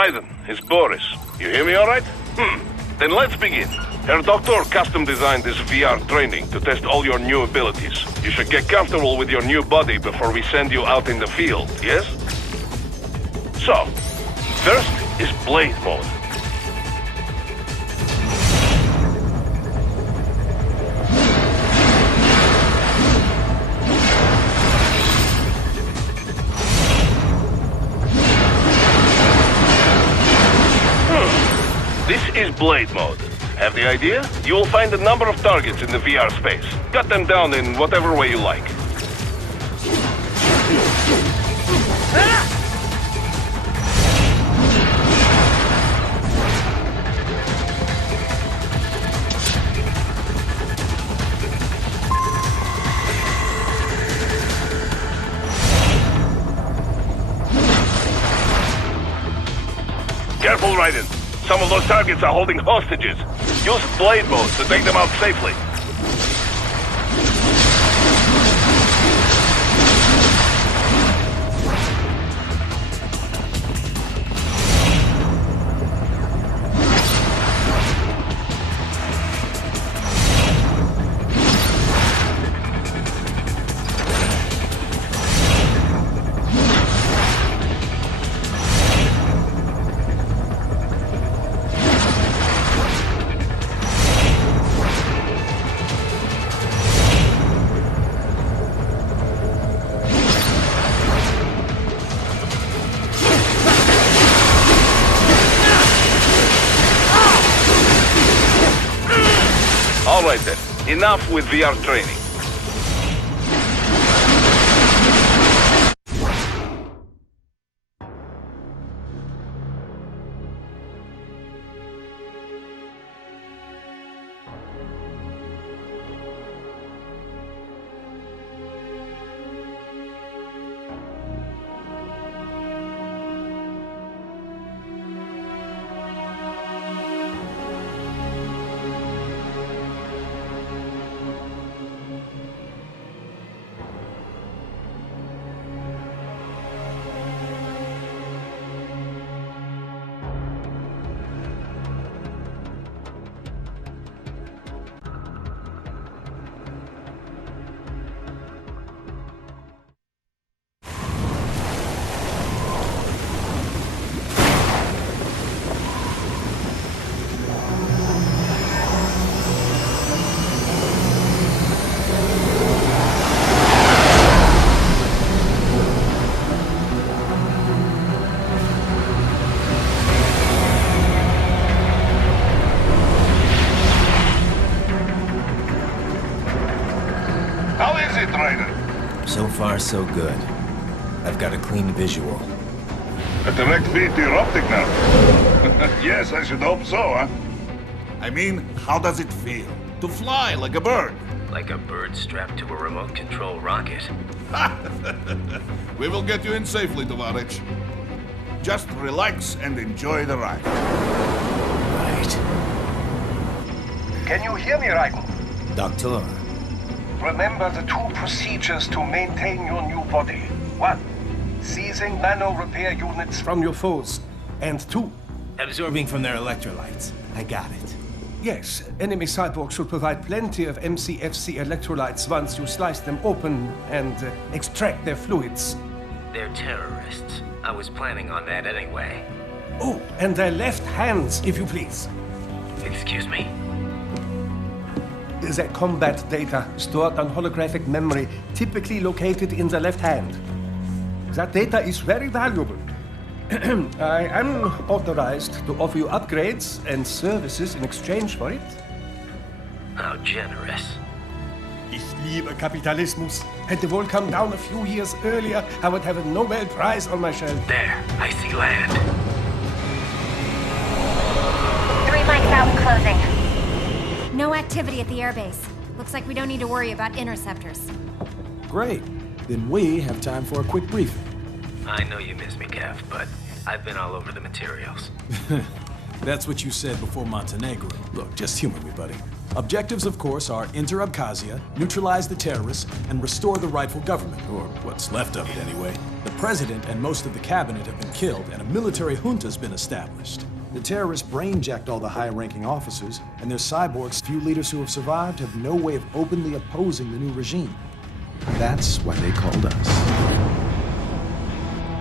Raiden, it's Boris. You hear me all right? Then let's begin. Herr Doctor custom designed this VR training to test all your new abilities. You should get comfortable with your new body before we send you out in the field, yes? So, first is Blade Mode. This is Blade Mode. Have the idea? You will find a number of targets in the VR space. Cut them down in whatever way you like. Careful, Raiden. Some of those targets are holding hostages. Use Blade Mode to take them out safely. All right then, enough with VR training. How is it, Raiden? So far, so good. I've got a clean visual. A direct feed to your optic now. Yes, I should hope so, huh? I mean, how does it feel? To fly like a bird? Like a bird strapped to a remote control rocket. We will get you in safely, Tovarich. Just relax and enjoy the ride. Right. Can you hear me, Raiden? Doctor. Remember the two procedures to maintain your new body. 1. Seizing nano repair units from your foes. And 2. Absorbing from their electrolytes. I got it. Yes, enemy cyborgs should provide plenty of MCFC electrolytes once you slice them open and extract their fluids. They're terrorists. I was planning on that anyway. Oh, and their left hands, if you please. Excuse me? The combat data stored on holographic memory, typically located in the left hand. That data is very valuable. I am authorized to offer you upgrades and services in exchange for it. How generous. Ich liebe Kapitalismus. Had the wall come down a few years earlier, I would have a Nobel Prize on my shelf. There, I see land. 3 mics out and closing. No activity at the airbase. Looks like we don't need to worry about interceptors. Great. Then we have time for a quick briefing. I know you miss me, Kev, but I've been all over the materials. That's what you said before Montenegro. Look, just humor me, buddy. Objectives, of course, are enter Abkhazia, neutralize the terrorists, and restore the rightful government, or what's left of it anyway. The president and most of the cabinet have been killed, and a military junta's been established. The terrorists brain-jacked all the high-ranking officers, and their cyborgs, few leaders who have survived, have no way of openly opposing the new regime. That's why they called us.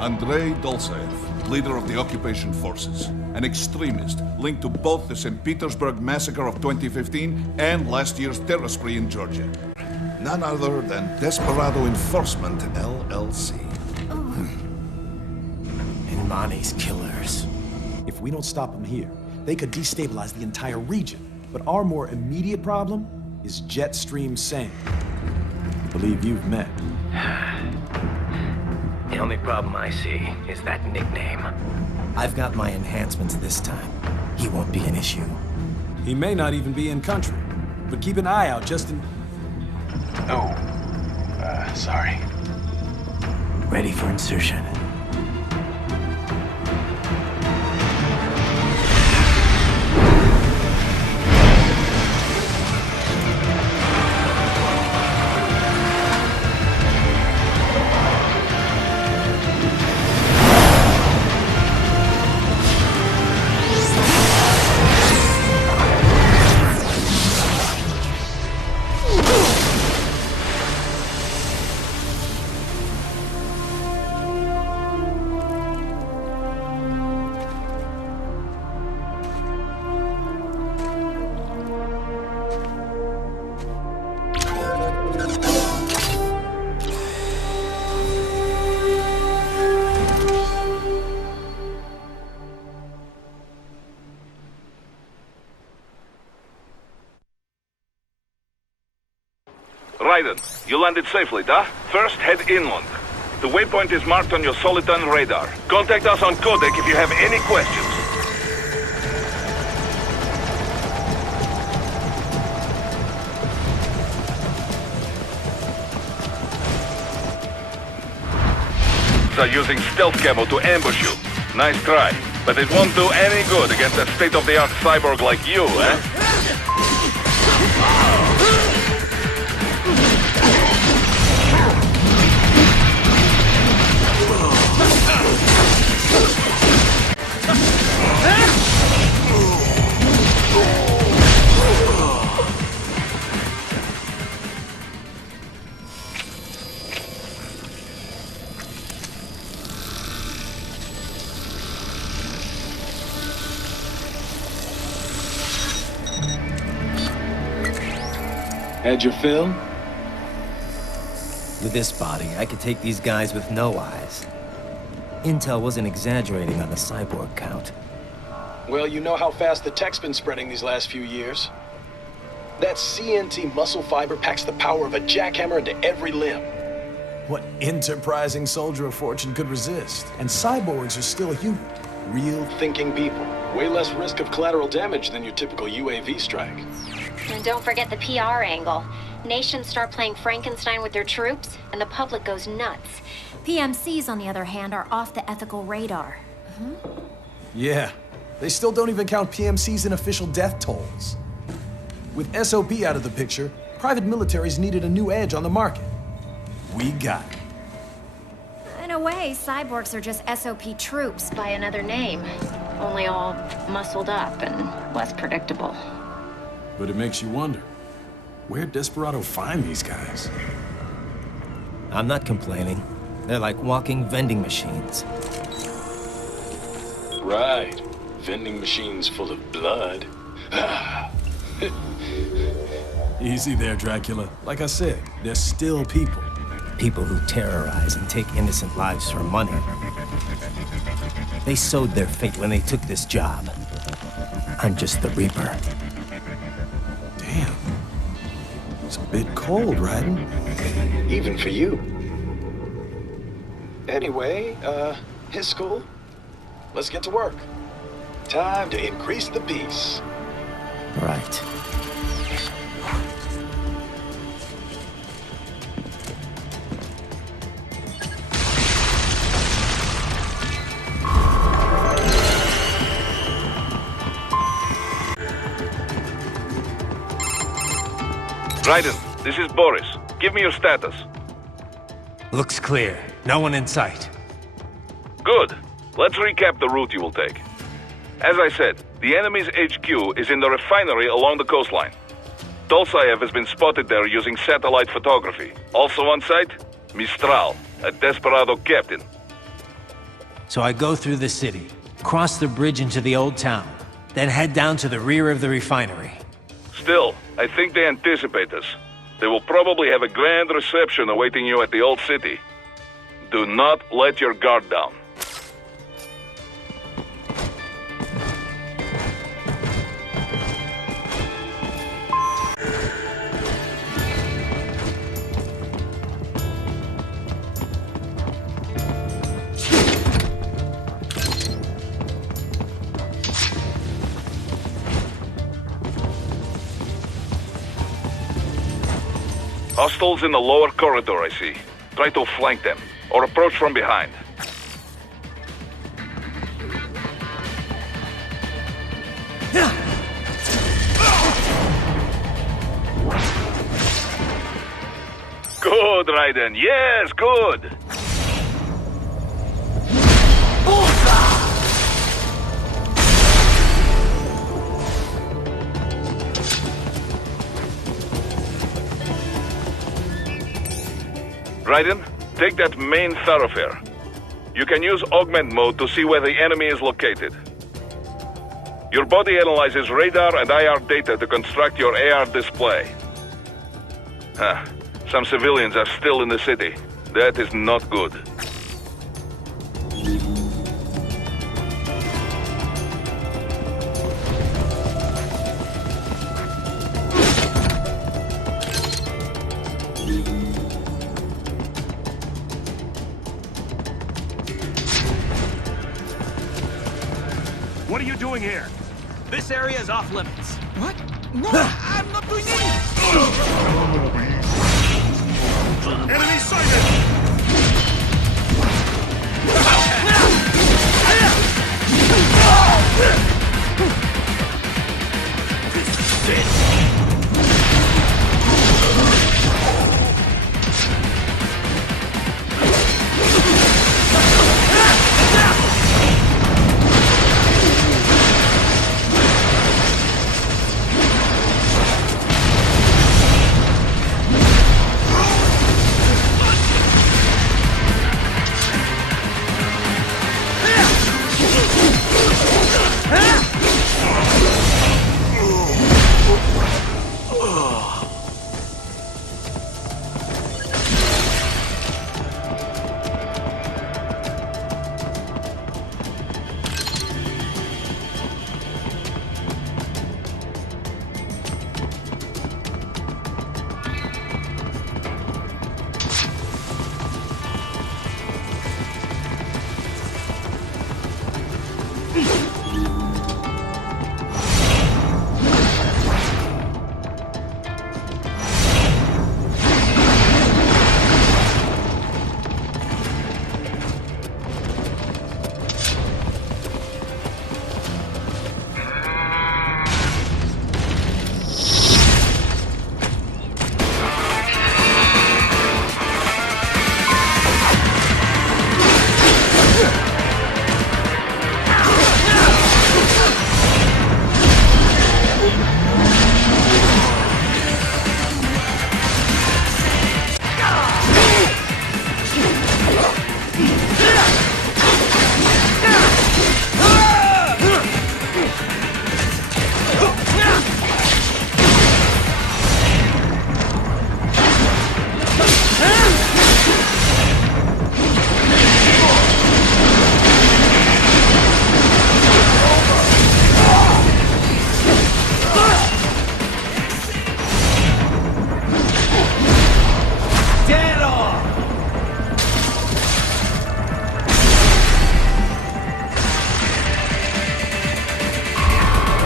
Andrei Dolzaev, leader of the occupation forces, an extremist linked to both the St. Petersburg massacre of 2015 and last year's terror spree in Georgia. None other than Desperado Enforcement, LLC. And Mani's killers. If we don't stop them here, they could destabilize the entire region. But our more immediate problem is Jetstream Singh. I believe you've met. The only problem I see is that nickname. I've got my enhancements this time. He won't be an issue. He may not even be in country. But keep an eye out just in... Oh, sorry. Ready for insertion. Raiden, you landed safely, da? First, head inland. The waypoint is marked on your Soliton radar. Contact us on Codec if you have any questions. They're using stealth camo to ambush you. Nice try, but it won't do any good against a state-of-the-art cyborg like you, eh? Had your fill? With this body, I could take these guys with no eyes. Intel wasn't exaggerating on the cyborg count. Well, you know how fast the tech's been spreading these last few years. That CNT muscle fiber packs the power of a jackhammer into every limb. What enterprising soldier of fortune could resist? And cyborgs are still human. Real Thinking people. Way less risk of collateral damage than your typical UAV strike. And don't forget the PR angle. Nations start playing Frankenstein with their troops, and the public goes nuts. PMCs, on the other hand, are off the ethical radar. Yeah, they still don't even count PMCs in official death tolls. With SOP out of the picture, private militaries needed a new edge on the market. We got it. In a way, cyborgs are just SOP troops by another name. Only all muscled up and less predictable. But it makes you wonder, where'd Desperado find these guys? I'm not complaining. They're like walking vending machines. Right. Vending machines full of blood. Easy there, Dracula. Like I said, they're still people. People who terrorize and take innocent lives for money. They sowed their fate when they took this job. I'm just the Reaper. Damn. It's a bit cold, Raiden. Even for you. Anyway, his school. Let's get to work. Time to increase the peace. Right. Raiden, this is Boris. Give me your status. Looks clear. No one in sight. Good. Let's recap the route you will take. As I said, the enemy's HQ is in the refinery along the coastline. Dolsaev has been spotted there using satellite photography. Also on site, Mistral, a desperado captain. So I go through the city, cross the bridge into the old town, then head down to the rear of the refinery. Still, I think they anticipate us. They will probably have a grand reception awaiting you at the old city. Do not let your guard down. Hostiles in the lower corridor, I see. Try to flank them, or approach from behind. Good, Raiden. Yes, good. Raiden, take that main thoroughfare. You can use augment mode to see where the enemy is located. Your body analyzes radar and IR data to construct your AR display. Some civilians are still in the city. That is not good. What are you doing here? This area is off limits. What? No, I'm not doing anything! Enemy sighted!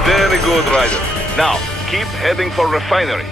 Very good, Ryder. Now, keep heading for refinery.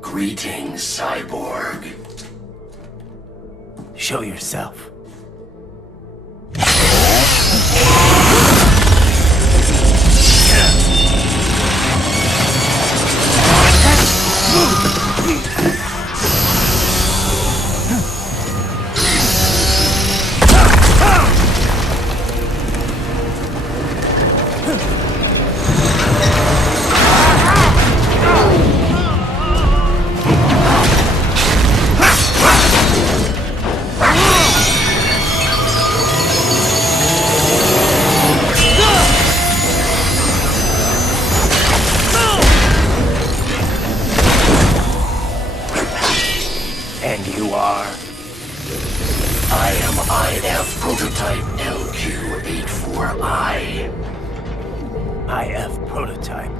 Greetings, cyborg. Show yourself. And you are? I am IF prototype LQ84I. IF prototype.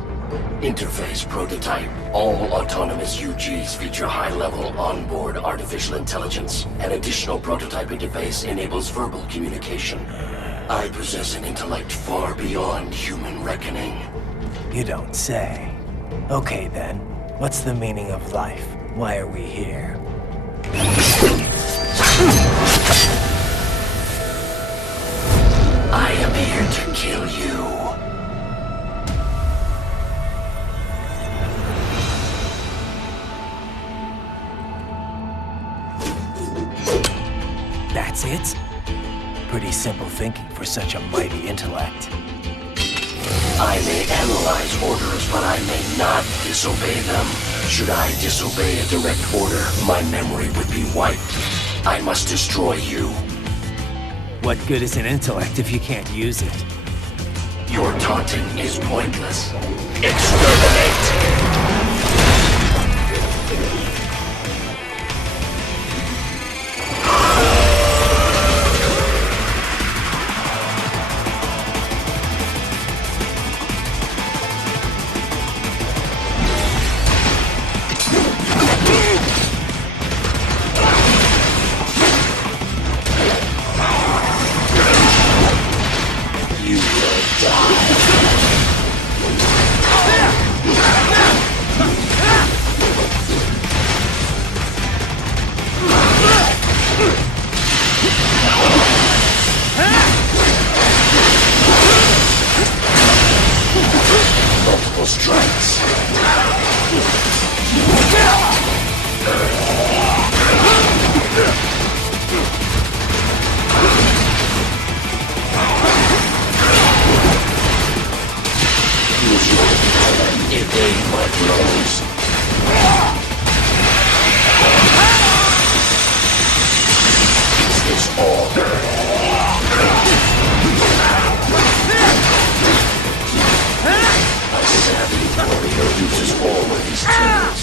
Interface prototype. All autonomous UGs feature high-level onboard artificial intelligence. An additional prototype interface enables verbal communication. I possess an intellect far beyond human reckoning. You don't say. Okay then, what's the meaning of life? Why are we here? I am here to kill you. That's it? Pretty simple thinking for such a mighty intellect. I may analyze orders, but I may not disobey them. Should I disobey a direct order, my memory would be wiped. I must destroy you. What good is an intellect if you can't use it? Your taunting is pointless. Exterminate! You will die. Multiple strikes. Use your talent, evade my blows. Is this all? A savvy warrior uses all of these tools.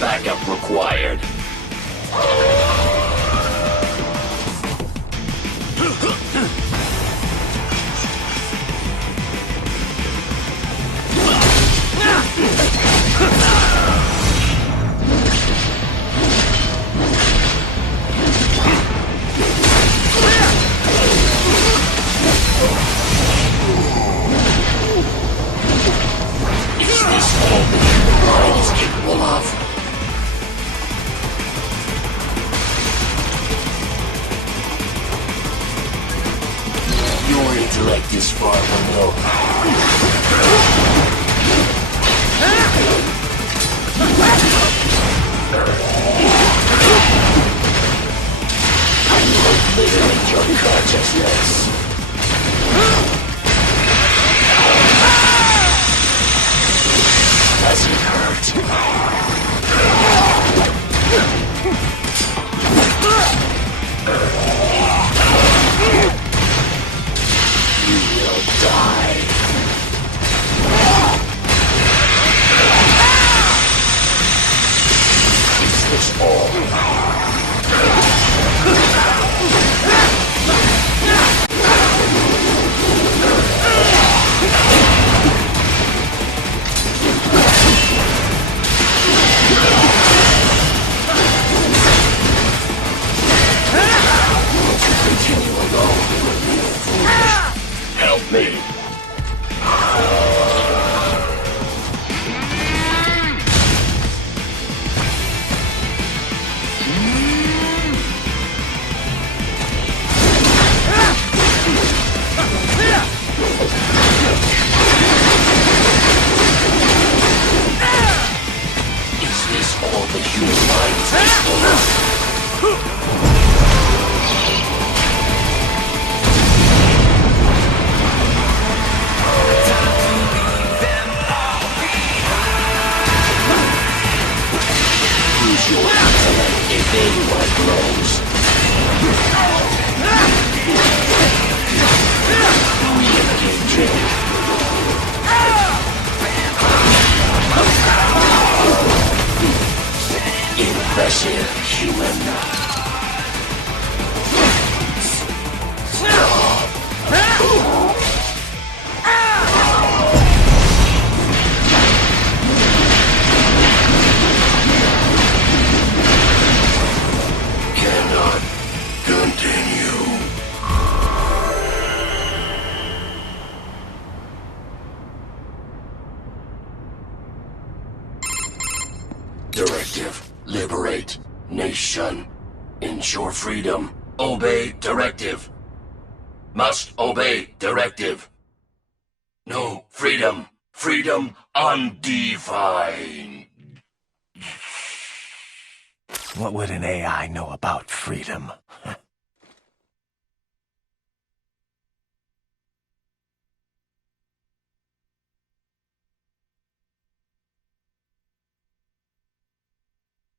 Backup required. Your intellect is far below. I will liberate your consciousness. Does it hurt? You will die. Is this all? Continue alone. Help me. Is this all the human mind is capable of? Use your intellect, evade my blows. Re-engaging. Impressive, human. Cannot continue. Directive. Liberate. Nation. Ensure freedom. Obey directive. Must obey directive. No freedom. Freedom undefined. What would an AI know about freedom?